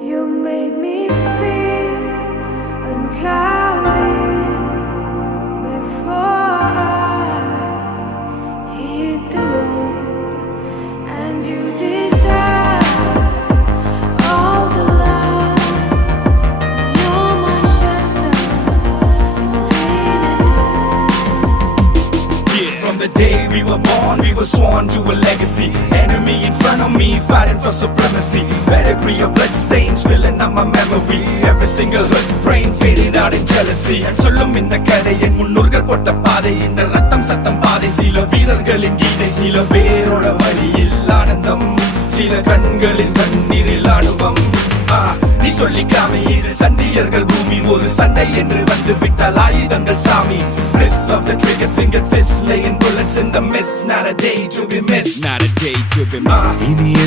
You made me feel uncloudy before I hit the road, and you deserve all the love. You're my shelter in pain and Yeah, from the day we were born, we were sworn to a legacy. Enemy in front of me, fighting for supremacy. Pedigree of blood stains filling up my memory. Every single hurt brain fading out in jealousy. And சொல்லும் இந்த கதை என் முன்னோர்கள் போட்ட பாதை. இந்த ரத்தம் சத்தம் பாதை, சில வீரர்களின் கீதை. சில பேரோட வழியில் ஆனந்தம், சில கண்களில் கண்ணீரில் ஆணுவம். நீ சொல்லிக்காம இது சண்டியர்கள் பூமி. ஒரு சண்டை என்று வந்து விட்டால் ஆயுதங்கள் சாமி. Bliss of the trigger finger fist, laying bullets in the mist. Not a day to be missed, not a day to be missed.